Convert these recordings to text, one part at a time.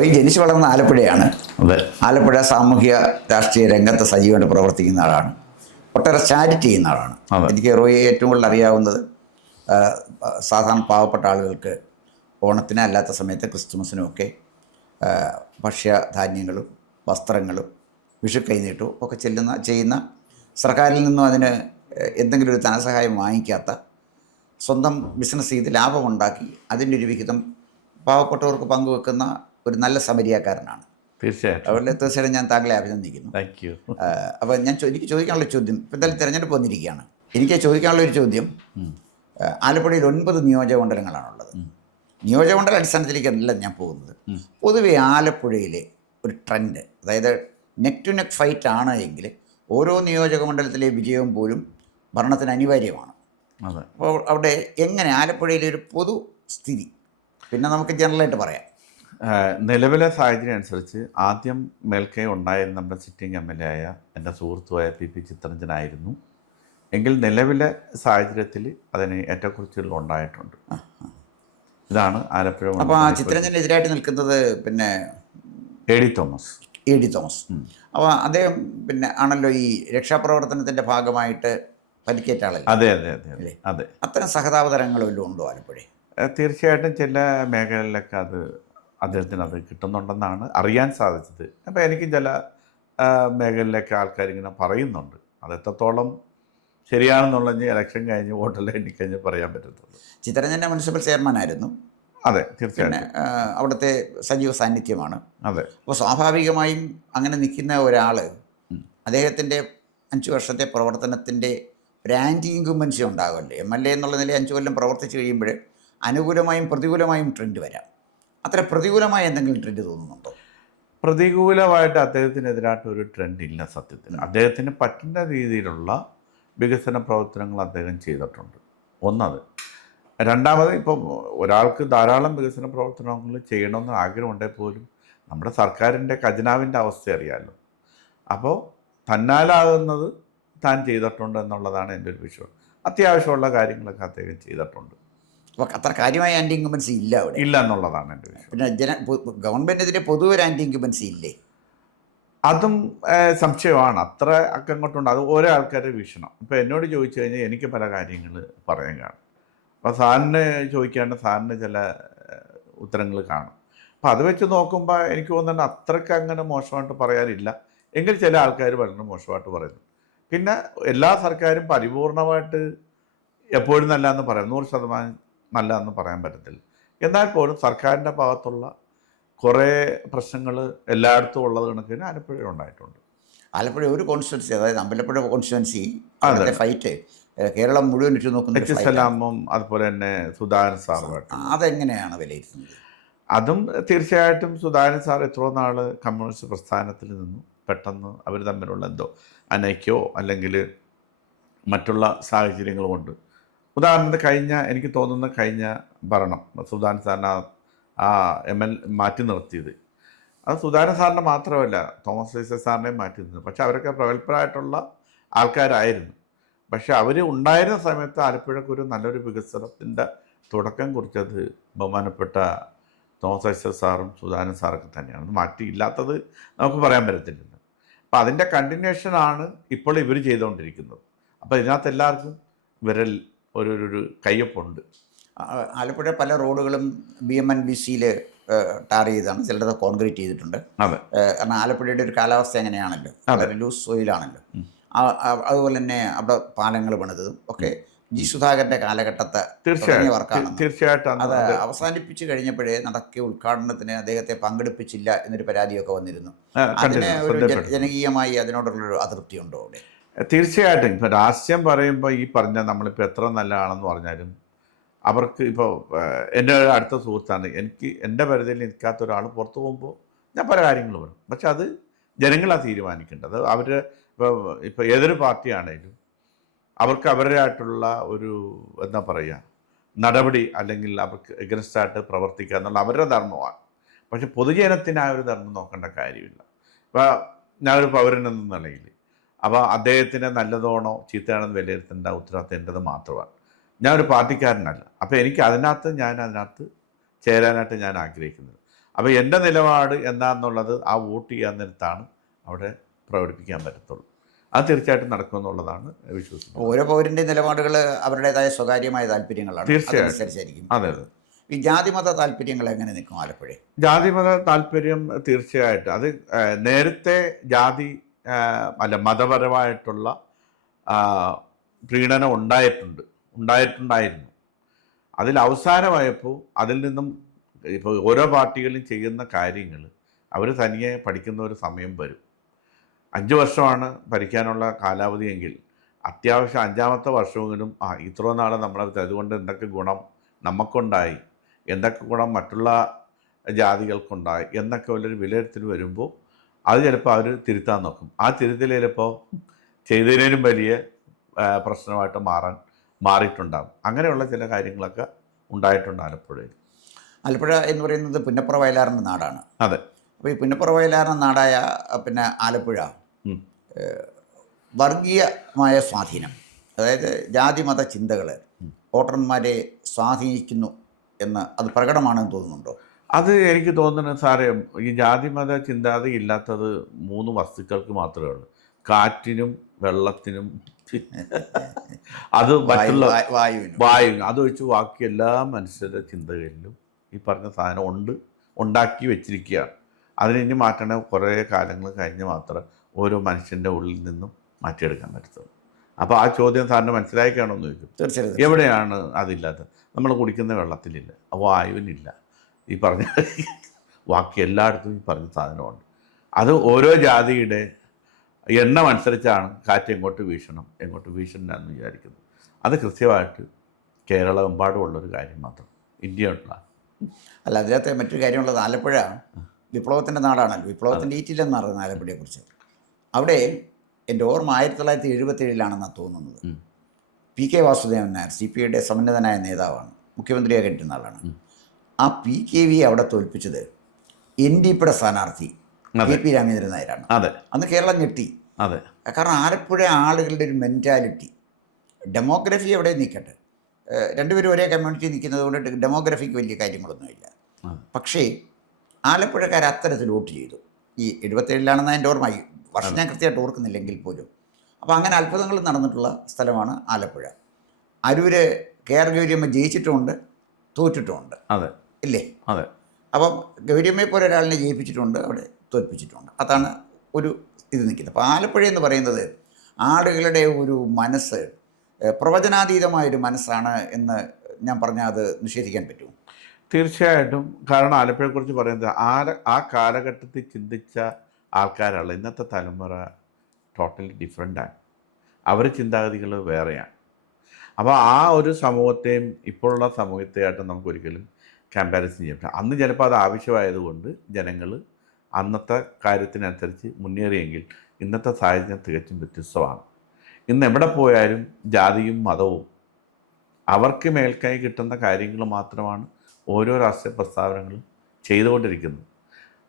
റോയി ജനിച്ചു വളർന്ന ആലപ്പുഴയാണ്. അതെ. ആലപ്പുഴ സാമൂഹ്യ രാഷ്ട്രീയ രംഗത്ത് സജീവമായിട്ട് പ്രവർത്തിക്കുന്ന ആളാണ്. ഒട്ടേറെ ചാരിറ്റി ചെയ്യുന്ന ആളാണ്. എനിക്ക് റോയിയെ ഏറ്റവും കൂടുതൽ അറിയാവുന്നത് സാധാരണ പാവപ്പെട്ട ആളുകൾക്ക് ഓണത്തിന് അല്ലാത്ത സമയത്ത് ക്രിസ്തുമസിനുമൊക്കെ ഭക്ഷ്യധാന്യങ്ങളും വസ്ത്രങ്ങളും വിഷു കൈനീട്ടവും ഒക്കെ ചെയ്യുന്ന സർക്കാരിൽ നിന്നും അതിന് എന്തെങ്കിലും ഒരു ധനസഹായം വാങ്ങിക്കാത്ത സ്വന്തം ബിസിനസ് ചെയ്ത് ലാഭമുണ്ടാക്കി അതിൻ്റെ ഒരു വിഹിതം പാവപ്പെട്ടവർക്ക് പങ്കുവെക്കുന്ന ഒരു നല്ല സമരിയാക്കാരനാണ്. തീർച്ചയായിട്ടും. അതുപോലെ തീർച്ചയായിട്ടും ഞാൻ താങ്കളെ അഭിനന്ദിക്കുന്നു. Thank you. അപ്പോൾ എനിക്ക് ചോദിക്കാനുള്ള ചോദ്യം, ഇപ്പം എന്തായാലും തിരഞ്ഞെടുപ്പ് വന്നിരിക്കുകയാണ്. എനിക്ക് ചോദിക്കാനുള്ള ഒരു ചോദ്യം, ആലപ്പുഴയിൽ 9 നിയോജകമണ്ഡലങ്ങളാണുള്ളത്. നിയോജകമണ്ഡല അടിസ്ഥാനത്തിലേക്കല്ല ഞാൻ പോകുന്നത്. പൊതുവെ ആലപ്പുഴയിലെ ഒരു ട്രെൻഡ്, അതായത് നെക്ക് ടു നെക്ക് ഫൈറ്റ് ആണ് എങ്കിൽ ഓരോ നിയോജകമണ്ഡലത്തിലെ വിജയവും പോലും ഭരണത്തിന് അനിവാര്യമാണ്. അപ്പോൾ അവിടെ എങ്ങനെ ആലപ്പുഴയിലെ ഒരു പൊതു സ്ഥിതി, പിന്നെ നമുക്ക് ജനറലായിട്ട് പറയാം. നിലവിലെ സാഹചര്യം അനുസരിച്ച് ആദ്യം മേൽക്കൈ ഉണ്ടായിരുന്ന നമ്മുടെ സിറ്റിംഗ് MLA ആയ എൻ്റെ സുഹൃത്തുമായ PP ചിത്തരഞ്ജനായിരുന്നു. എങ്കിൽ നിലവിലെ സാഹചര്യത്തിൽ അതിന് ഏറ്റക്കുറച്ചിലുകൾ ഉണ്ടായിട്ടുണ്ട്. ഇതാണ് ആലപ്പുഴ. അപ്പോൾ ആ ചിത്തരഞ്ജനെതിരായിട്ട് നിൽക്കുന്നത് പിന്നെ AD തോമസ്. അപ്പോൾ അദ്ദേഹം പിന്നെ ആണല്ലോ ഈ രക്ഷാപ്രവർത്തനത്തിൻ്റെ ഭാഗമായിട്ട് പരിക്കേറ്റ ആളല്ലേ? അതെ അതെ അതെ അതെ അതെ. അത്തരം സഹതാപതരങ്ങൾ വല്ലതും ഉണ്ടോ ആലപ്പുഴ? തീർച്ചയായിട്ടും ചില മേഖലകളിലൊക്കെ അദ്ദേഹത്തിന് അത് കിട്ടുന്നുണ്ടെന്നാണ് അറിയാൻ സാധിച്ചത്. അപ്പോൾ എനിക്ക് ചില മേഖലയിലൊക്കെ ആൾക്കാരിങ്ങനെ പറയുന്നുണ്ട്. അത് എത്രത്തോളം ശരിയാണെന്നുള്ളത് ഇലക്ഷൻ കഴിഞ്ഞ് വോട്ടെല്ലാം എണ്ണിക്കഴിഞ്ഞ് പറയാൻ പറ്റത്തുള്ളൂ. ചിത്തരഞ്ജന മുനിസിപ്പൽ ചെയർമാനായിരുന്നു. അതെ, തീർച്ചയായും. അവിടുത്തെ സജീവ സാന്നിധ്യമാണ്. അതെ. അപ്പോൾ സ്വാഭാവികമായും അങ്ങനെ നിൽക്കുന്ന ഒരാൾ അദ്ദേഹത്തിൻ്റെ 5 വർഷത്തെ പ്രവർത്തനത്തിൻ്റെ ഒരു ആൻറ്റി ഇൻകുംബൻസി ഉണ്ടാകുമല്ലോ. MLA എന്നുള്ള നിലയിൽ 5 കൊല്ലം പ്രവർത്തിച്ച് കഴിയുമ്പോൾ അനുകൂലമായും പ്രതികൂലമായും ട്രെൻഡ് വരാം. അത്ര പ്രതികൂലമായ എന്തെങ്കിലും ട്രെൻഡ് തോന്നുന്നുണ്ടോ? പ്രതികൂലമായിട്ട് അദ്ദേഹത്തിനെതിരായിട്ട് ഒരു ട്രെൻഡ് ഇല്ല സത്യത്തിൽ. അദ്ദേഹത്തിന് പറ്റുന്ന രീതിയിലുള്ള വികസന പ്രവർത്തനങ്ങൾ അദ്ദേഹം ചെയ്തിട്ടുണ്ട്. ഒന്നത്. രണ്ടാമത്, ഇപ്പം ഒരാൾക്ക് ധാരാളം വികസന പ്രവർത്തനങ്ങൾ ചെയ്യണമെന്ന് ആഗ്രഹമുണ്ടെങ്കിൽ പോലും നമ്മുടെ സർക്കാരിൻ്റെ ഖജനാവിൻ്റെ അവസ്ഥ അറിയാമല്ലോ. അപ്പോൾ തന്നാലാകുന്നത് താൻ ചെയ്തിട്ടുണ്ട് എന്നുള്ളതാണ് എൻ്റെ ഒരു വിശ്വാസം. അത്യാവശ്യമുള്ള കാര്യങ്ങളൊക്കെ അദ്ദേഹം ചെയ്തിട്ടുണ്ട്. അപ്പോൾ അത്ര കാര്യമായ ആൻറ്റി ഇൻകുംബൻസി ഇല്ല അവിടെ. ഇല്ല എന്നുള്ളതാണ് എൻ്റെ വിശ്വാസം. പിന്നെ ഗവൺമെൻറ്റിനെതിരെ പൊതുവെ ഒരു ആൻറ്റി ഇൻകുംബൻസി ഇല്ലേ? അതും സംശയമാണ്. അത്ര അങ്ങോട്ടുണ്ട്. അത് ഓരോ ആൾക്കാരുടെ വീക്ഷണം. ഇപ്പോൾ എന്നോട് ചോദിച്ചു കഴിഞ്ഞാൽ എനിക്ക് പല കാര്യങ്ങൾ പറയാൻ കാണും. അപ്പോൾ സാറിന് ചോദിക്കാണ്ട് സാറിന് ചില ഉത്തരങ്ങൾ കാണും. അപ്പോൾ അത് വെച്ച് നോക്കുമ്പോൾ എനിക്ക് തോന്നുന്നുണ്ട് അത്രയ്ക്ക് അങ്ങനെ മോശമായിട്ട് പറയാനില്ല. എങ്കിൽ ചില ആൾക്കാർ വളരെ മോശമായിട്ട് പറയുന്നു. പിന്നെ എല്ലാ സർക്കാരും പരിപൂർണമായിട്ട് എപ്പോഴും നല്ലതെന്ന് പറയാം, 100% നല്ലതെന്ന് പറയാൻ പറ്റത്തില്ല. എന്നാൽ പോലും സർക്കാരിൻ്റെ ഭാഗത്തുള്ള കുറേ പ്രശ്നങ്ങൾ എല്ലായിടത്തും ഉള്ളത് കണക്കിന് ആലപ്പുഴ ഉണ്ടായിട്ടുണ്ട്. ആലപ്പുഴ ഒരു കോൺസ്റ്റിറ്റ്യുവൻസി, അതായത് അമ്പലപ്പുഴ കോൺസ്റ്റിറ്റ്യുവൻസി ഫൈറ്റ് കേരളം മുഴുവൻ ഇട്ട് നോക്കുന്ന H. സലാമും അതുപോലെ തന്നെ സുധാകരൻ സാറുമായിട്ട് അതെങ്ങനെയാണ് വിലയിരുത്തുന്നത്? അതും തീർച്ചയായിട്ടും സുധാകരൻ സാർ എത്രയോ നാൾ കമ്മ്യൂണിസ്റ്റ് പ്രസ്ഥാനത്തിൽ നിന്നും പെട്ടെന്ന് അവർ തമ്മിലുള്ള എന്തോ അനൈക്യോ അല്ലെങ്കിൽ മറ്റുള്ള സാഹചര്യങ്ങൾ കൊണ്ട്, ഉദാഹരണത്തിന് എനിക്ക് തോന്നുന്ന കഴിഞ്ഞ ഭരണം സുധാകരൻ സാറിനെ ML മാറ്റി നിർത്തിയത്, അത് സുധാകരൻ സാറിനെ മാത്രമല്ല തോമസ് ഐസക് സാറിനെയും മാറ്റി നിർത്തുന്നത്. പക്ഷെ അവരൊക്കെ പ്രഗത്ഭരായിട്ടുള്ള ആൾക്കാരായിരുന്നു. പക്ഷെ അവർ ഉണ്ടായിരുന്ന സമയത്ത് ആലപ്പുഴക്കൊരു നല്ലൊരു വികസനത്തിൻ്റെ തുടക്കം കുറിച്ചത് ബഹുമാനപ്പെട്ട തോമസ് ഐസക് സാറും സുധാകരൻ സാറൊക്കെ തന്നെയാണ്. അത് മാറ്റിയില്ലാത്തത് നമുക്ക് പറയാൻ പറ്റത്തില്ല. അപ്പം അതിൻ്റെ കണ്ടിന്യൂഷനാണ് ഇപ്പോൾ ഇവർ ചെയ്തുകൊണ്ടിരിക്കുന്നത്. അപ്പോൾ ഇതിനകത്ത് എല്ലാവർക്കും വിരൽ ഒരു കയ്യൊപ്പുണ്ട്. ആലപ്പുഴ പല റോഡുകളും BMNBCയിൽ ടാർ ചെയ്താണ്, ചിലത് കോൺക്രീറ്റ് ചെയ്തിട്ടുണ്ട്. കാരണം ആലപ്പുഴയുടെ ഒരു കാലാവസ്ഥ എങ്ങനെയാണല്ലോ, വളരെ ലൂസ് സോയിലാണല്ലോ. അതുപോലെ തന്നെ അവിടെ പാലങ്ങൾ പണിതതും ഒക്കെ G. സുധാകരൻ്റെ കാലഘട്ടത്തെ വർക്കാണ്. തീർച്ചയായിട്ടും അത് അവസാനിപ്പിച്ച് കഴിഞ്ഞപ്പോഴേ നടക്കിയ ഉദ്ഘാടനത്തിന് അദ്ദേഹത്തെ പങ്കെടുപ്പിച്ചില്ല എന്നൊരു പരാതിയൊക്കെ വന്നിരുന്നു. അതിന് ഒരു ജനകീയമായി അതിനോടുള്ളൊരു അതൃപ്തി ഉണ്ടോ അവിടെ? തീർച്ചയായിട്ടും. ഇപ്പോൾ രാഷ്ട്രീയം പറയുമ്പോൾ ഈ പറഞ്ഞ നമ്മളിപ്പോൾ എത്ര നല്ല ആളെന്ന് പറഞ്ഞാലും അവർക്ക് ഇപ്പോൾ എൻ്റെ അടുത്ത സുഹൃത്താണ്, എൻ്റെ പരിധിയിൽ നിൽക്കാത്ത ഒരാൾ പുറത്തു പോകുമ്പോൾ ഞാൻ പല കാര്യങ്ങൾ പറയും. പക്ഷെ അത് ജനങ്ങളാണ് തീരുമാനിക്കേണ്ടത്. അവർ ഇപ്പോൾ ഏതൊരു പാർട്ടിയാണേലും അവർക്ക് അവരുടേതായിട്ടുള്ള ഒരു എന്താ പറയുക നടപടി അല്ലെങ്കിൽ അവർക്ക് എഗൻസ്റ്റായിട്ട് പ്രവർത്തിക്കുക എന്നുള്ള അവരുടെ ധർമ്മമാണ്. പക്ഷെ പൊതുജനത്തിന് ആ ഒരു ധർമ്മം നോക്കേണ്ട കാര്യമില്ല. ഇപ്പോൾ ഞാനൊരു പൗരൻ എന്ന നിലയിൽ അപ്പോൾ അദ്ദേഹത്തിന് നല്ലതോണോ ചീത്തയാണെന്ന് വിലയിരുത്തേണ്ട ഉത്തരവാദിത്തം എൻ്റെത് മാത്രമാണ്. ഞാനൊരു പാർട്ടിക്കാരനല്ല. അപ്പോൾ എനിക്ക് അതിനകത്ത് ചേരാനായിട്ട് ഞാൻ ആഗ്രഹിക്കുന്നത്. അപ്പോൾ എൻ്റെ നിലപാട് എന്താണെന്നുള്ളത് ആ വോട്ട് ചെയ്യാൻ നേരത്താണ് അവിടെ പ്രകടിപ്പിക്കാൻ പറ്റത്തുള്ളൂ. അത് തീർച്ചയായിട്ടും നടക്കുമെന്നുള്ളതാണ് വിശ്വസിക്കുന്നത്. ഓരോ പൗരൻ്റെ നിലപാടുകൾ അവരുടേതായ സ്വകാര്യമായ താല്പര്യങ്ങളാണ്, തീർച്ചയായും. അതനുസരിച്ചായിരിക്കും. അതെ അതെ. ഈ ജാതിമത താല്പര്യങ്ങൾ എങ്ങനെ നിൽക്കും ആലപ്പുഴ? ജാതിമത താല്പര്യം തീർച്ചയായിട്ടും അത് നേരത്തെ ജാതി അല്ല മതപരമായിട്ടുള്ള പ്രീണനം ഉണ്ടായിട്ടുണ്ടായിരുന്നു. അതിൽ അവസാനമായപ്പോൾ അതിൽ നിന്നും ഇപ്പോൾ ഓരോ പാർട്ടികളും ചെയ്യുന്ന കാര്യങ്ങൾ അവർ തനിയെ പഠിക്കുന്ന ഒരു സമയം വരും. 5 വർഷമാണ് ഭരിക്കാനുള്ള കാലാവധിയെങ്കിൽ അത്യാവശ്യം 5ാമത്തെ വർഷമെങ്കിലും ഇത്രയും നാൾ നമ്മളെ അതുകൊണ്ട് എന്തൊക്കെ ഗുണം നമുക്കുണ്ടായി, എന്തൊക്കെ ഗുണം മറ്റുള്ള ജാതികൾക്കുണ്ടായി എന്നൊക്കെ ഉള്ളൊരു വിലയിരുത്തൽ വരുമ്പോൾ അത് ചിലപ്പോൾ അവർ തിരുത്താൻ നോക്കും. ആ തിരുത്തൽ ചിലപ്പോൾ ചെയ്തതിനും വലിയ പ്രശ്നമായിട്ട് മാറിയിട്ടുണ്ടാകും. അങ്ങനെയുള്ള ചില കാര്യങ്ങളൊക്കെ ഉണ്ടായിട്ടുണ്ട് ആലപ്പുഴയിൽ. ആലപ്പുഴ എന്ന് പറയുന്നത് പുന്നപ്ര വയലാറിൻ്റെ നാടാണ്. അതെ. അപ്പോൾ ഈ പുന്നപ്ര വയലാറിൻ്റെ നാടായ പിന്നെ ആലപ്പുഴ വർഗീയമായ സ്വാധീനം, അതായത് ജാതിമത ചിന്തകൾ വോട്ടർമാരെ സ്വാധീനിക്കുന്നു എന്ന് അത് പ്രകടമാണെന്ന് തോന്നുന്നുണ്ടോ? അത് എനിക്ക് തോന്നുന്നത് സാറേ, ഈ ജാതിമത ചിന്താഗതി ഇല്ലാത്തത് 3 വസ്തുക്കൾക്ക് മാത്രമേ ഉള്ളൂ: കാറ്റിനും വെള്ളത്തിനും അത് മറ്റുള്ള വായുവിനും. അതൊഴിച്ച് ബാക്കി എല്ലാ മനുഷ്യരുടെ ചിന്തകളിലും ഈ പറഞ്ഞ സാധനം ഉണ്ടാക്കി വെച്ചിരിക്കുകയാണ്. അതിനി മാറ്റണ കുറേ കാലങ്ങൾ കഴിഞ്ഞ് മാത്രമേ ഓരോ മനുഷ്യൻ്റെ ഉള്ളിൽ നിന്നും മാറ്റിയെടുക്കാൻ പറ്റത്തുള്ളൂ. അപ്പോൾ ആ ചോദ്യം സാറിന് മനസ്സിലായി കാണുമെന്ന് ചോദിക്കും. തീർച്ചയായിട്ടും. എവിടെയാണ് അതില്ലാത്തത്? നമ്മൾ കുടിക്കുന്ന വെള്ളത്തിലില്ല, വായുവിനില്ല, ഈ പറഞ്ഞ ബാക്കി എല്ലായിടത്തും ഈ പറഞ്ഞ സാധനമുണ്ട്. അത് ഓരോ ജാതിയുടെ എണ്ണം അനുസരിച്ചാണ് കാറ്റ് എങ്ങോട്ട് വീശണില്ല എന്ന് വിചാരിക്കുന്നത്. അത് കൃത്യമായിട്ട് കേരളമെമ്പാടുമുള്ളൊരു കാര്യം മാത്രം, ഇന്ത്യയുള്ള. അല്ല, അതിനകത്ത് മറ്റൊരു കാര്യമുള്ളത്, ആലപ്പുഴ വിപ്ലവത്തിൻ്റെ നാടാണല്ലോ. വിപ്ലവത്തിൻ്റെ ഈറ്റില്ലെന്ന് പറയുന്നത് ആലപ്പുഴയെക്കുറിച്ച്. അവിടെ എൻ്റെ ഓർമ്മ 1977 തോന്നുന്നത്. PK വാസുദേവൻ നായർ CPIയുടെ സമുന്നതനായ നേതാവാണ്, മുഖ്യമന്ത്രിയായി കിട്ടുന്ന ആളാണ്. ആ PKV അവിടെ തോൽപ്പിച്ചത് NDPയുടെ സ്ഥാനാർത്ഥി KP രാമചന്ദ്രൻ നായരാണ്. അതെ. അന്ന് കേരളം ഞെട്ടി. അതെ. കാരണം ആലപ്പുഴ ആളുകളുടെ ഒരു മെൻറ്റാലിറ്റി, ഡെമോഗ്രഫി എവിടെ നിൽക്കട്ടെ, രണ്ടുപേരും ഒരേ കമ്മ്യൂണിറ്റി നിൽക്കുന്നത് കൊണ്ട് ഡെമോഗ്രഫിക്ക് വലിയ കാര്യങ്ങളൊന്നുമില്ല. പക്ഷേ ആലപ്പുഴക്കാർ അത്തരത്തിൽ വോട്ട് ചെയ്തു. ഈ 77 എൻ്റെ ഓർമ്മ, വർഷം ഞാൻ കൃത്യമായിട്ട് ഓർക്കുന്നില്ലെങ്കിൽ പോലും. അപ്പോൾ അങ്ങനെ അത്ഭുതങ്ങൾ നടന്നിട്ടുള്ള സ്ഥലമാണ് ആലപ്പുഴ. അരൂര് KR ഗൗരിയമ്മ ജയിച്ചിട്ടുമുണ്ട്, തോറ്റിട്ടുമുണ്ട്. അതെ. ഇല്ലേ? അതെ. അപ്പം ഗൗരിയമ്മയെ പോലെ ഒരാളിനെ ജയിപ്പിച്ചിട്ടുണ്ട്, അവിടെ തോൽപ്പിച്ചിട്ടുണ്ട്. അതാണ് ഒരു ഇത് നിൽക്കുന്നത്. അപ്പോൾ ആലപ്പുഴ എന്ന് പറയുന്നത് ആളുകളുടെ ഒരു മനസ്സ് പ്രവചനാതീതമായൊരു മനസ്സാണ് എന്ന് ഞാൻ പറഞ്ഞാൽ അത് നിഷേധിക്കാൻ പറ്റുമോ? തീർച്ചയായിട്ടും. കാരണം ആലപ്പുഴയെക്കുറിച്ച് പറയുന്നത് ആ കാലഘട്ടത്തിൽ ചിന്തിച്ച ആൾക്കാരാണ്. ഇന്നത്തെ തലമുറ ടോട്ടലി ഡിഫറെൻ്റാണ്. അവർ ചിന്താഗതികൾ വേറെയാണ്. അപ്പോൾ ആ ഒരു സമൂഹത്തെയും ഇപ്പോഴുള്ള സമൂഹത്തെയായിട്ട് നമുക്കൊരിക്കലും കമ്പാരിസൺ ചെയ്യാൻ പറ്റില്ല. അന്ന് ചിലപ്പോൾ അത് ആവശ്യമായതുകൊണ്ട് ജനങ്ങൾ അന്നത്തെ കാര്യത്തിനനുസരിച്ച് മുന്നേറിയെങ്കിൽ ഇന്നത്തെ സാഹചര്യം തികച്ചും വ്യത്യസ്തമാണ്. ഇന്ന് എവിടെ പോയാലും ജാതിയും മതവും അവർക്ക് മേൽക്കൈ കിട്ടുന്ന കാര്യങ്ങൾ മാത്രമാണ് ഓരോ രാഷ്ട്രീയ പ്രസ്താവനകളും ചെയ്തുകൊണ്ടിരിക്കുന്നത്.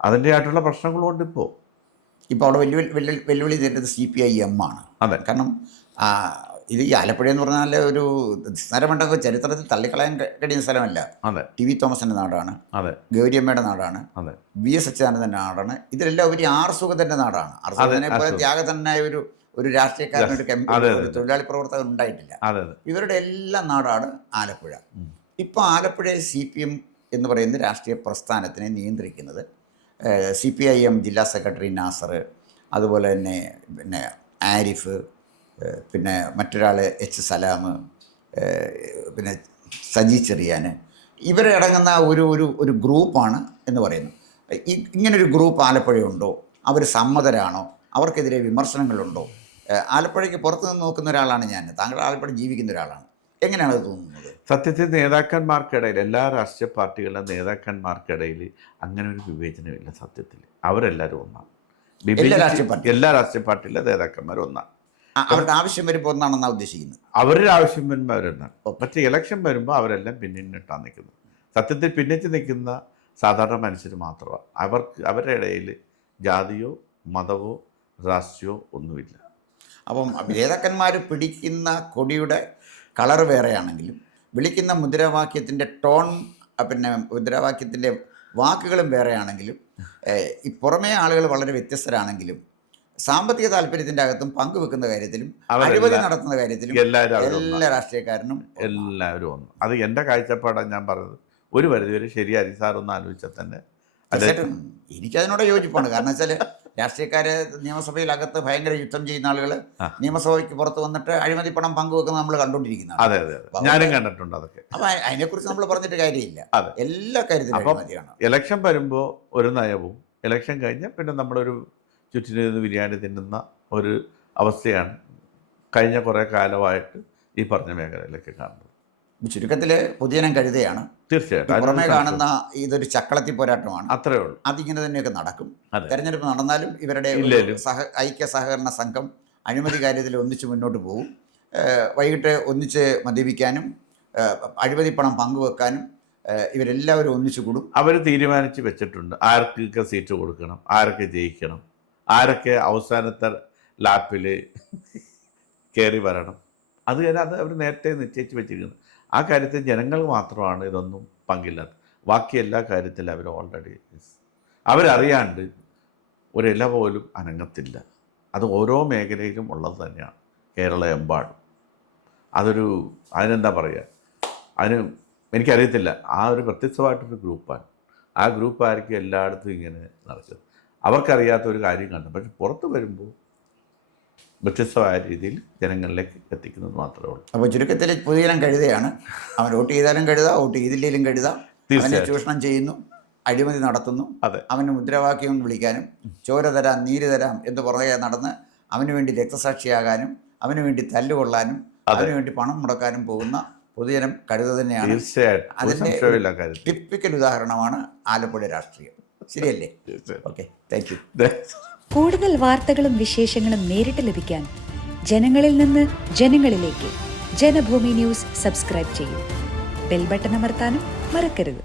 അതിൻ്റെ ആയിട്ടുള്ള പ്രശ്നങ്ങളുണ്ട്. ഇപ്പോൾ അവിടെ വെല്ലുവിളി നേരിട്ടത് CPIM ആണ്. അതെ. കാരണം ഇത് ഈ ആലപ്പുഴ എന്ന് പറഞ്ഞാൽ ഒരു നിസ്സാരമണ്ടൊക്കെ ചരിത്രത്തിൽ തള്ളിക്കളയാൻ കഴിയുന്ന സ്ഥലമല്ല. അതെ. TV തോമസിൻ്റെ നാടാണ്. അതെ. ഗൗരിയമ്മയുടെ നാടാണ്. അതെ. VS അച്യുതാനന്ദൻ്റെ നാടാണ്. ഇതിലെല്ലാം ഉപരി R സുഗതൻ്റെ നാടാണ്. R സുഗതനെ പോലെ ത്യാഗതനായ ഒരു രാഷ്ട്രീയക്കാരനൊരു തൊഴിലാളി പ്രവർത്തകൻ ഉണ്ടായിട്ടില്ല. ഇവരുടെ എല്ലാം നാടാണ് ആലപ്പുഴ. ഇപ്പോൾ ആലപ്പുഴയിൽ CPM എന്ന് പറയുന്ന രാഷ്ട്രീയ പ്രസ്ഥാനത്തിനെ നിയന്ത്രിക്കുന്നത് CPIM ജില്ലാ സെക്രട്ടറി നാസർ, അതുപോലെ തന്നെ പിന്നെ ആരിഫ്, പിന്നെ മറ്റൊരാൾ H സലാം, പിന്നെ സജി ചെറിയാൻ, ഇവരെ അടങ്ങുന്ന ഒരു ഗ്രൂപ്പാണ് എന്ന് പറയുന്നു. ഇങ്ങനൊരു ഗ്രൂപ്പ് ആലപ്പുഴയുണ്ടോ? അവർ സമ്മതരാണോ? അവർക്കെതിരെ വിമർശനങ്ങളുണ്ടോ? ആലപ്പുഴയ്ക്ക് പുറത്തു നിന്ന് നോക്കുന്ന ഒരാളാണ് ഞാൻ. താങ്കൾ ആലപ്പുഴ ജീവിക്കുന്ന ഒരാളാണ്. എങ്ങനെയാണ് അത് തോന്നുന്നത്? സത്യത്തിൽ നേതാക്കന്മാർക്കിടയിൽ, എല്ലാ രാഷ്ട്രീയ പാർട്ടികളുടെ നേതാക്കന്മാർക്കിടയിൽ അങ്ങനെ ഒരു വിവേചനമില്ല. സത്യത്തിൽ അവരെല്ലാവരും ഒന്നാണ്. എല്ലാ രാഷ്ട്രീയ പാർട്ടിയിലെ നേതാക്കന്മാരും ഒന്നാണ്. അവരുടെ ആവശ്യം വരുമ്പോൾ ഒന്നാണെന്നാണ് ഉദ്ദേശിക്കുന്നത്. അവരുടെ ആവശ്യം വരുമ്പോൾ അവരൊന്നാണ്. മറ്റേ ഇലക്ഷൻ വരുമ്പോൾ അവരെല്ലാം പിന്നിട്ടാണ് നിൽക്കുന്നത്. സത്യത്തിൽ പിന്നിച്ച് നിൽക്കുന്ന സാധാരണ മനുഷ്യർ മാത്രമാണ്. അവരുടെ ഇടയിൽ ജാതിയോ മതമോ രാഷ്ട്രീയമോ ഒന്നുമില്ല. അപ്പം നേതാക്കന്മാർ പിടിക്കുന്ന കൊടിയുടെ കളർ വേറെയാണെങ്കിലും വിളിക്കുന്ന മുദ്രാവാക്യത്തിൻ്റെ ടോൺ, പിന്നെ മുദ്രാവാക്യത്തിൻ്റെ വാക്കുകളും വേറെയാണെങ്കിലും ഈ പുറമേ ആളുകൾ വളരെ വ്യത്യസ്തരാണെങ്കിലും സാമ്പത്തിക താല്പര്യത്തിൻ്റെ അകത്തും പങ്കുവെക്കുന്ന കാര്യത്തിലും അഴിമതി നടത്തുന്ന കാര്യത്തിലും എല്ലാ രാഷ്ട്രീയക്കാരനും എല്ലാവരും ഒന്ന്. അത് എൻ്റെ കാഴ്ചപ്പാടാണ് ഞാൻ പറഞ്ഞത്. ഒരു പരിധിവരെ ശരിയായി സാറൊന്ന് ആലോചിച്ചാൽ തന്നെ. തീർച്ചയായിട്ടും എനിക്കതിനോട് യോജിപ്പാണ്. കാരണം വെച്ചാൽ രാഷ്ട്രീയക്കാര് നിയമസഭയിലകത്ത് ഭയങ്കര യുദ്ധം ചെയ്യുന്ന ആളുകൾ നിയമസഭയ്ക്ക് പുറത്ത് വന്നിട്ട് അഴിമതി പണം പങ്കുവെക്കുന്നത് നമ്മൾ കണ്ടുകൊണ്ടിരിക്കുന്നതാണ്. അതെ അതെ, ഞാനും കണ്ടിട്ടുണ്ട് അതൊക്കെ. അപ്പൊ അതിനെക്കുറിച്ച് നമ്മൾ പറഞ്ഞിട്ട് കാര്യമില്ല. എല്ലാ കാര്യത്തിലും അഴിമതിയാണ്. ഇലക്ഷൻ വരുമ്പോൾ ഒരു നയവും ഇലക്ഷൻ കഴിഞ്ഞാൽ പിന്നെ നമ്മളൊരു ചുറ്റിന് നിന്ന് ബിരിയാണി തിന്നുന്ന ഒരു അവസ്ഥയാണ് കഴിഞ്ഞ കുറേ കാലമായിട്ട് ഈ പറഞ്ഞ മേഖലയിലൊക്കെ കാണുന്നത്. ചുരുക്കത്തിൽ പൊതുജനം കഴുതയാണ്. തീർച്ചയായിട്ടും പുറമേ കാണുന്ന ഇതൊരു ചക്കളത്തി പോരാട്ടമാണ്. അത്രേ ഉള്ളൂ. അതിങ്ങനെ തന്നെയൊക്കെ നടക്കും. തെരഞ്ഞെടുപ്പ് നടന്നാലും ഇവരുടെ ഐക്യ സഹകരണ സംഘം അഴിമതി കാര്യത്തിൽ ഒന്നിച്ച് മുന്നോട്ട് പോകും. വൈകിട്ട് ഒന്നിച്ച് മദ്യപിക്കാനും അഴിമതി പണം പങ്കുവെക്കാനും ഇവരെല്ലാവരും ഒന്നിച്ചു കൂടും. അവർ തീരുമാനിച്ച് വെച്ചിട്ടുണ്ട് ആർക്കൊക്കെ സീറ്റ് കൊടുക്കണം, ആരൊക്കെ ജയിക്കണം, ആരൊക്കെ അവസാനത്തെ ലാപ്പിൽ കയറി വരണം. അത് അവർ നേരത്തെ നിശ്ചയിച്ച് വെച്ചിരിക്കുന്നത്. ആ കാര്യത്തിൽ ജനങ്ങൾ മാത്രമാണ് ഇതൊന്നും പങ്കില്ലാത്തത്. ബാക്കി എല്ലാ കാര്യത്തിലും അവർ ഓൾറെഡി അവരറിയാണ്ട് ഒരില പോലും അനങ്ങത്തില്ല. അത് ഓരോ മേഖലയിലും ഉള്ളത് തന്നെയാണ് കേരളമെമ്പാടും. അതിനെന്താ പറയുക, എനിക്കറിയത്തില്ല. ആ ഒരു വ്യത്യസ്തമായിട്ടൊരു ഗ്രൂപ്പാണ്. ആ ഗ്രൂപ്പായിരിക്കും എല്ലായിടത്തും ഇങ്ങനെ നടക്കുന്നത്. അവർക്കറിയാത്ത ഒരു കാര്യം കണ്ടു. പക്ഷെ പുറത്ത് വരുമ്പോൾ വ്യത്യസ്തമായ രീതിയിൽ ജനങ്ങളിലേക്ക് എത്തിക്കുന്നത് മാത്രമേ ഉള്ളൂ. അപ്പോൾ ചുരുക്കത്തിൽ പൊതുജനം കഴുതയാണ്. അവൻ വോട്ട് ചെയ്താലും കഴുത, വോട്ട് ചെയ്തില്ലെങ്കിലും കഴുത. അവനെ ചൂഷണം ചെയ്യുന്നു, അഴിമതി നടത്തുന്നു. അവന് മുദ്രാവാക്യം വിളിക്കാനും ചോര തരാം നീര് തരാം എന്ന് പുറകെ നടന്ന് അവന് വേണ്ടി രക്തസാക്ഷിയാകാനും അവന് വേണ്ടി തല്ലുകൊള്ളാനും അവന് വേണ്ടി പണം മുടക്കാനും പോകുന്ന പൊതുജനം കഴുത തന്നെയാണ്. അതിൻ്റെ ടിപ്പിക്കൽ ഉദാഹരണമാണ് ആലപ്പുഴ രാഷ്ട്രീയം. ശരിയല്ലേ? Okay, thank you. കൂടുതൽ വാർത്തകളും വിശേഷങ്ങളും നേരിട്ട് ലഭിക്കാൻ ജനങ്ങളിൽ നിന്ന് ജനങ്ങളിലേക്ക് ജനഭൂമി ന്യൂസ് സബ്സ്ക്രൈബ് ചെയ്യൂ. ബെൽ ബട്ടൺ അമർത്താനും മറക്കരുത്.